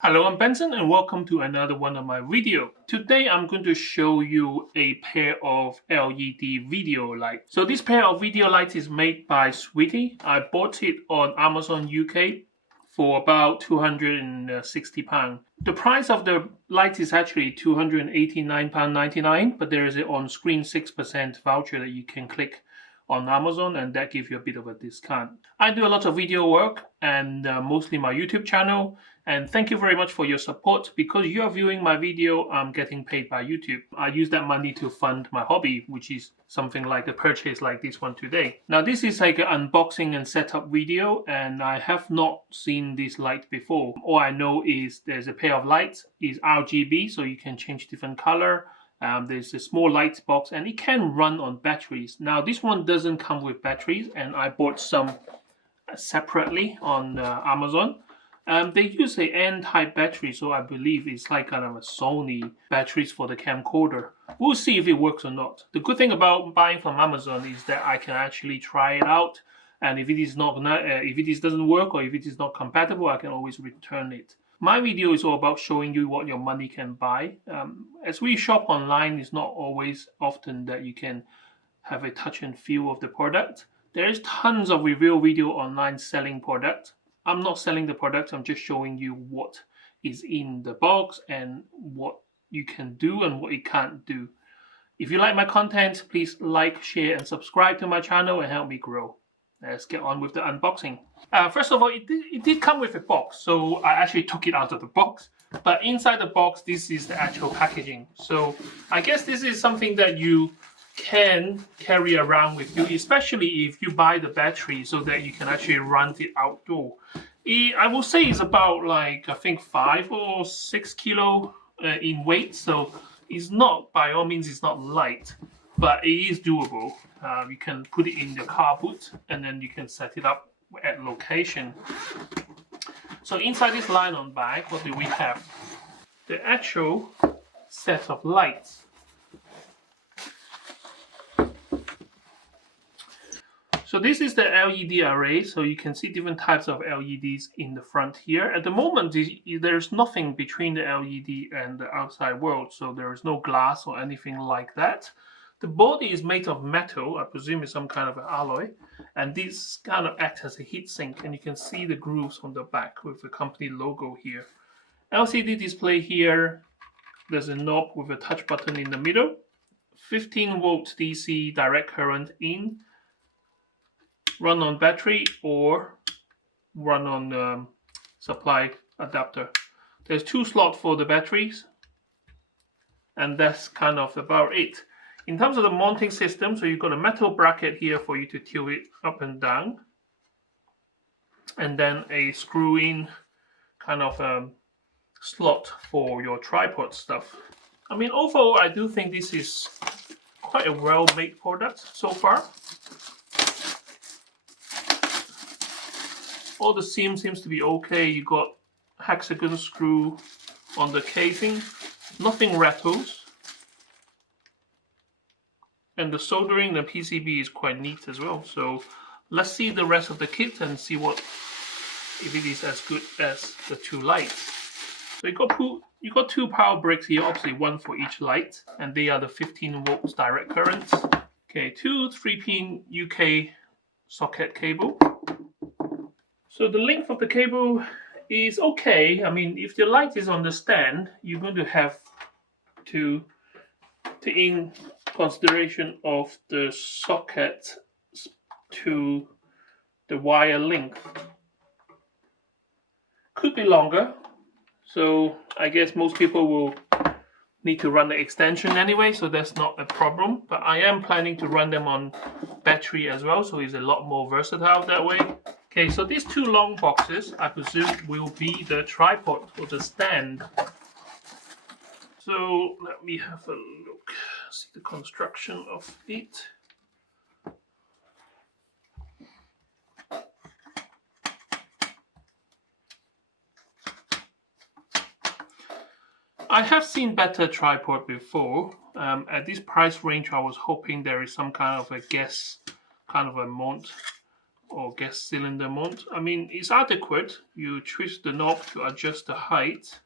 Hello, I'm Benson and welcome to another one of my video. Today I'm going to show you a pair of LED video lights. So this pair of video lights is made by Switti. I bought it on Amazon UK for about £260. The price of the light is actually £289.99, but there is an on-screen 6% voucher that you can click on Amazon, and that gives you a bit of a discount. I do a lot of video work and mostly my YouTube channel, and thank you very much for your support. Because you are viewing my video, I'm getting paid by YouTube. I use that money to fund my hobby, which is something like a purchase like this one today. Now this is like an unboxing and setup video, and I have not seen this light before. All I know is there's a pair of lights, is RGB, so you can change different color. There's a small light box and it can run on batteries. Now this one doesn't come with batteries, and I bought some separately on Amazon. They use a N-type battery, so I believe it's like kind of a Sony batteries for the camcorder. We'll see if it works or not. The good thing about buying from Amazon is that I can actually try it out, and if it doesn't work or if it is not compatible, I can always return it. My video is all about showing you what your money can buy. As we shop online, it's not always often that you can have a touch and feel of the product. There is tons of review video online selling product. I'm not selling the product, I'm just showing you what is in the box and what you can do and what you can't do. If you like my content, please like, share and subscribe to my channel and help me grow. Let's get on with the unboxing. First of all, it did come with a box, so I actually took it out of the box. But inside the box, this is the actual packaging. So I guess this is something that you can carry around with you, especially if you buy the battery so that you can actually run it outdoor. I will say it's about like, I think 5 or 6 kilo in weight, so it's not, by all means, it's not light, but it is doable. You can put it in your car boot and then you can set it up at location. So inside this nylon bag, what do we have? The actual set of lights. So this is the LED array, so you can see different types of LEDs in the front here. At the moment, there's nothing between the LED and the outside world, so there is no glass or anything like that. The body is made of metal, I presume it's some kind of an alloy, and this kind of acts as a heat sink, and you can see the grooves on the back with the company logo here. LCD display here, there's a knob with a touch button in the middle, 15 volt DC direct current in, run on battery or run on supply adapter. There's 2 slots for the batteries, and that's kind of about it. In terms of the mounting system, so you've got a metal bracket here for you to tilt it up and down, and then a screw-in kind of slot for your tripod stuff. I mean, overall, I do think this is quite a well-made product so far. All the seams seems to be okay. You got hexagon screw on the casing, nothing rattles. And the soldering, the PCB is quite neat as well. So let's see the rest of the kit and see if it is as good as the 2 lights. So you got 2 power bricks here, obviously 1 for each light, and they are the 15 volts direct currents. Okay, 2 3-pin UK socket cable. So the length of the cable is okay. I mean, if the light is on the stand, you're going to have to take in consideration of the socket to the wire length. Could be longer, so I guess most people will need to run the extension anyway, so that's not a problem. But I am planning to run them on battery as well, so it's a lot more versatile that way. Okay, so these 2 long boxes, I presume, will be the tripod or the stand. So let me have a look, see the construction of it. I have seen better tripod before. At this price range, I was hoping there is some kind of a guess, kind of a mount or gas cylinder mount. I mean, it's adequate. You twist the knob to adjust the height.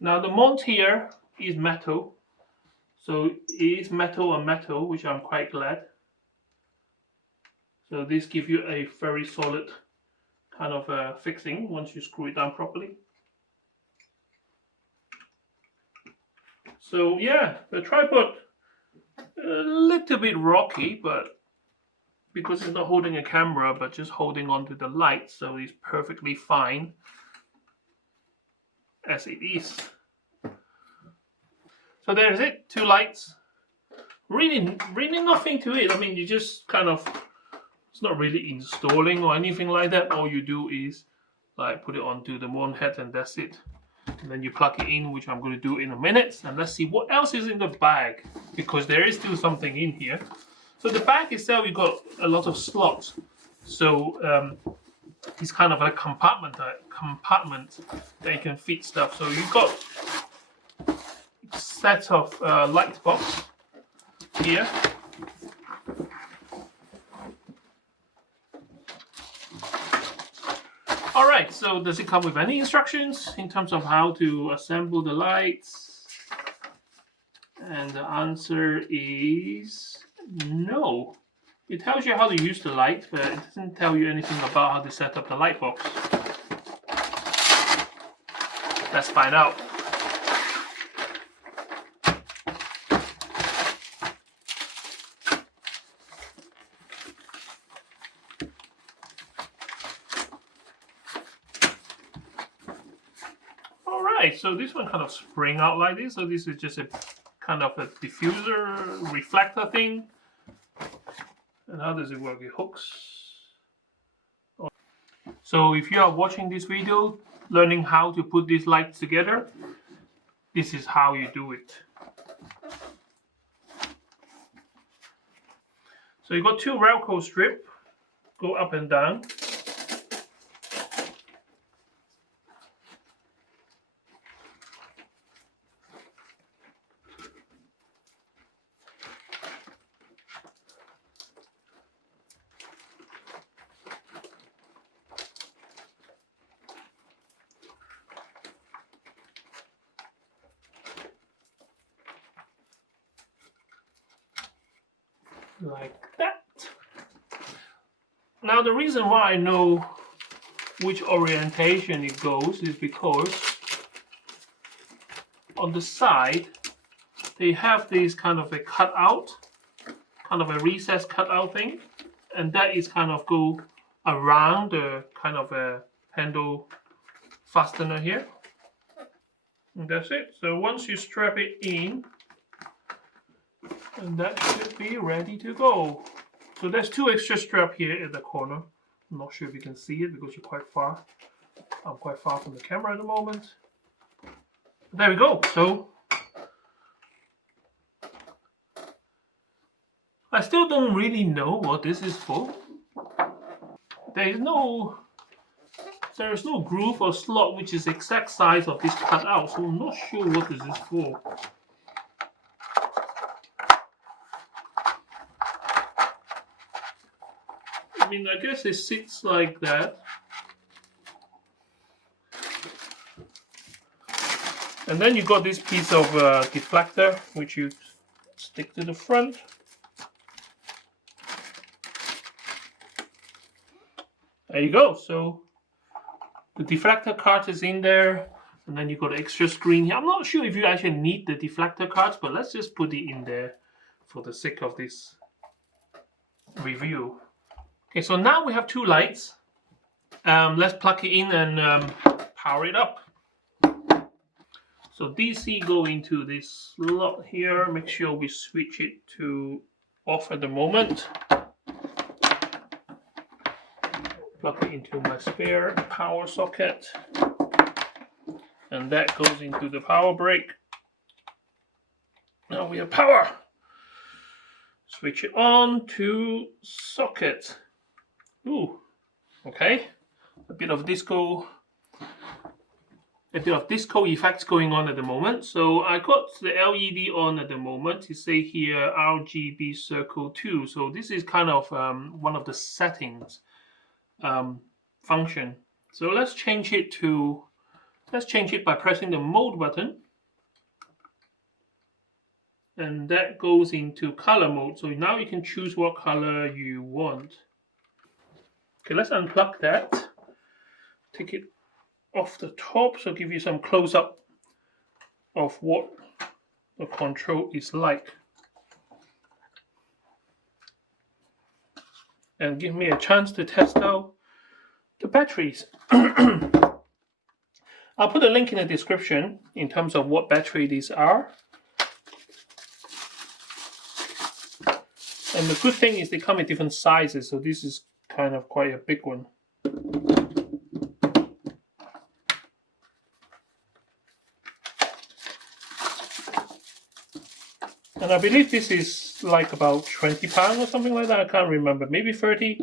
Now the mount here is metal, so it is metal on metal, which I'm quite glad. So this gives you a very solid kind of fixing once you screw it down properly. So yeah, the tripod, a little bit rocky, but because it's not holding a camera but just holding onto the light, so it's perfectly fine as it is. So there's it, 2 lights. Really nothing to it. I mean, you just kind of, it's not really installing or anything like that. All you do is like put it onto the mount head and that's it. And then you plug it in, which I'm going to do in a minute. And let's see what else is in the bag, because there is still something in here. So the bag itself, you've got a lot of slots. So it's kind of a compartment that you can fit stuff. So you've got a set of light box here. Alright, so does it come with any instructions in terms of how to assemble the lights? And the answer is no. It tells you how to use the light, but it doesn't tell you anything about how to set up the light box. Let's find out. Alright, so this one kind of spring out like this. So this is just a kind of a diffuser reflector thing. And how does it work? It hooks. So if you are watching this video, learning how to put these lights together, this is how you do it. So you got 2 Velcro strips, go up and down. Like that. Now the reason why I know which orientation it goes is because on the side they have this kind of a cutout, kind of a recessed cutout thing, and that is kind of go around the kind of a handle fastener here. And that's it. So once you strap it in, and that should be ready to go. So there's 2 extra straps here at the corner. I'm not sure if you can see it because you're quite far. I'm quite far from the camera at the moment. But there we go. So I still don't really know what this is for. There is no groove or slot which is the exact size of this cutout, so I'm not sure what this is for. I mean, I guess it sits like that. And then you got this piece of deflector, which you stick to the front. There you go. So the deflector card is in there, and then you got an extra screen here. I'm not sure if you actually need the deflector cards, but let's just put it in there for the sake of this review. Okay, so now we have 2 lights. Let's plug it in and power it up. So DC go into this slot here. Make sure we switch it to off at the moment. Plug it into my spare power socket. And that goes into the power brick. Now we have power. Switch it on to socket. Ooh, okay. A bit of disco a bit of disco effects going on at the moment. So I got the LED on at the moment. You say here RGB circle 2. So this is kind of one of the settings function. So let's change it by pressing the mode button. And that goes into color mode. So now you can choose what color you want. Okay, let's unplug that. Take it off the top, so give you some close-up of what the control is like. And give me a chance to test out the batteries. I'll put a link in the description in terms of what battery these are. And the good thing is they come in different sizes, so this is kind of quite a big one. And I believe this is like about £20 or something like that. I can't remember. Maybe 30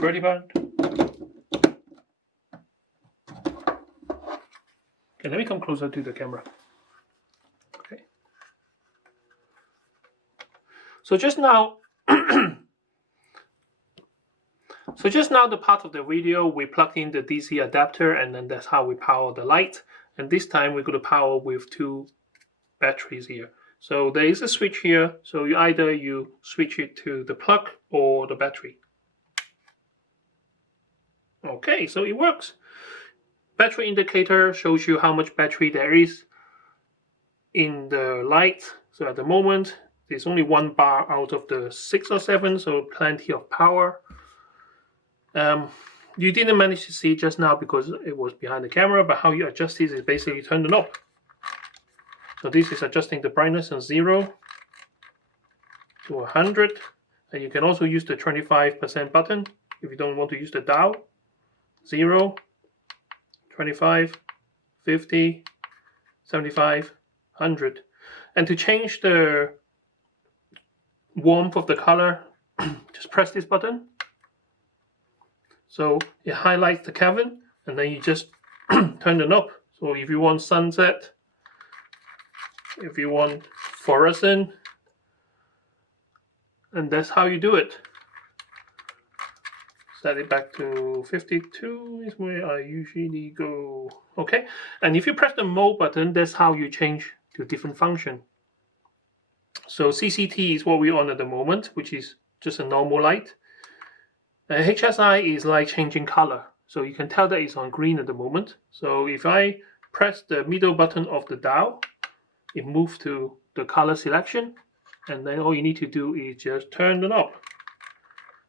£30. Okay, let me come closer to the camera. Okay. So just now, the part of the video we plugged in the DC adapter, and then that's how we power the light. And this time we're going to power with 2 batteries here. So there is a switch here, so you switch it to the plug or the battery. Okay, so it works. Battery indicator shows you how much battery there is in the light. So at the moment, there's only 1 bar out of the 6 or 7, so plenty of power. You didn't manage to see just now because it was behind the camera, but how you adjust this is basically turn the knob. So this is adjusting the brightness from 0 to 100. And you can also use the 25% button if you don't want to use the dial. 0, 25, 50, 75, 100. And to change the warmth of the color, just press this button. So it highlights the Kelvin, and then you just turn the knob. So if you want sunset, if you want fluorescent, and that's how you do it. Set it back to 52 is where I usually go. Okay, and if you press the mode button, that's how you change to different function. So CCT is what we're on at the moment, which is just a normal light. HSI is like changing color. So you can tell that it's on green at the moment. So if I press the middle button of the dial, it moves to the color selection, and then all you need to do is just turn the knob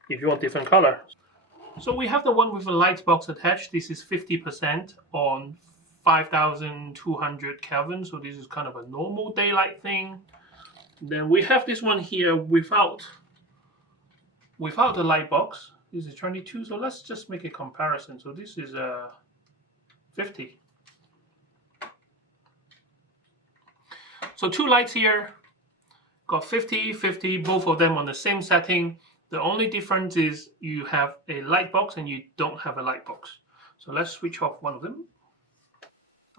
if you want different color. So we have the one with a light box attached. This is 50% on 5200 Kelvin, so this is kind of a normal daylight thing. Then we have this one here without the light box. This is 22, so let's just make a comparison. So this is 50. So 2 lights here, got 50, 50, both of them on the same setting. The only difference is you have a light box and you don't have a light box. So let's switch off one of them.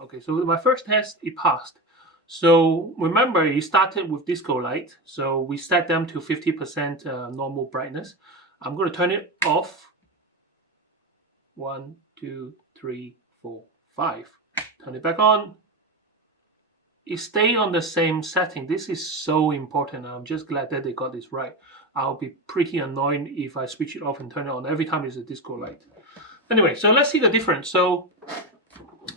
Okay, so my first test, it passed. So remember, it started with disco light. So we set them to 50% normal brightness. I'm going to turn it off. 1, 2, 3, 4, 5. Turn it back on. It stayed on the same setting. This is so important. I'm just glad that they got this right. I'll be pretty annoyed if I switch it off and turn it on every time it's a disco light. Anyway, so let's see the difference. So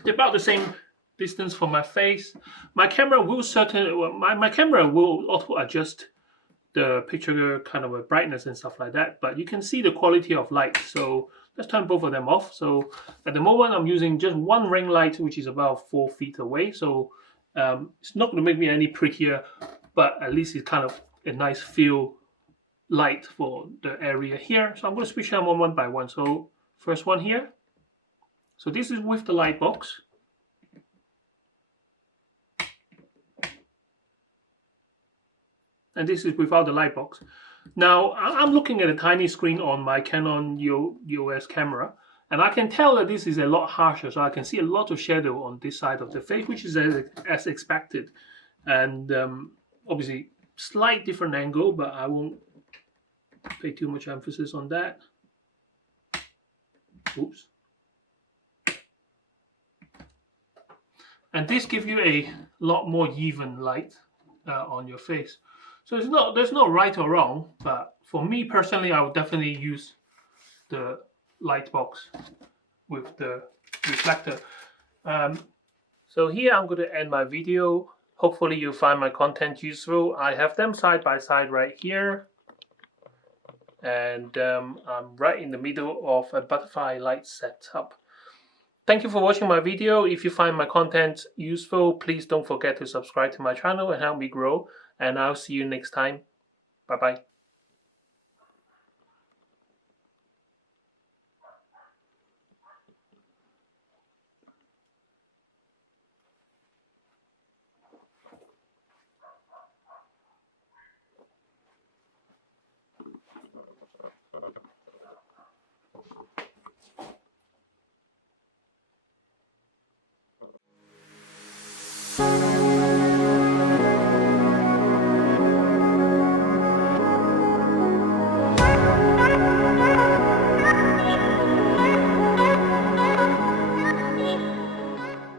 they're about the same distance from my face. My camera will my camera will auto adjust the picture kind of a brightness and stuff like that, but you can see the quality of light. So let's turn both of them off. So at the moment I'm using just one ring light, which is about 4 feet away. So it's not going to make me any prettier, but at least it's kind of a nice feel light for the area here. So I'm going to switch them on one by one. So first one here. So this is with the light box. And this is without the light box. Now I'm looking at a tiny screen on my Canon EOS camera, And I can tell that this is a lot harsher, so I can see a lot of shadow on this side of the face, which is as expected. And obviously, slight different angle, but I won't pay too much emphasis on that. Oops. And this gives you a lot more even light on your face. So there's no right or wrong, but for me personally, I would definitely use the light box with the reflector. So here I'm going to end my video. Hopefully you find my content useful. I have them side by side right here. And I'm right in the middle of a butterfly light setup. Thank you for watching my video. If you find my content useful, please don't forget to subscribe to my channel and help me grow. And I'll see you next time. Bye-bye.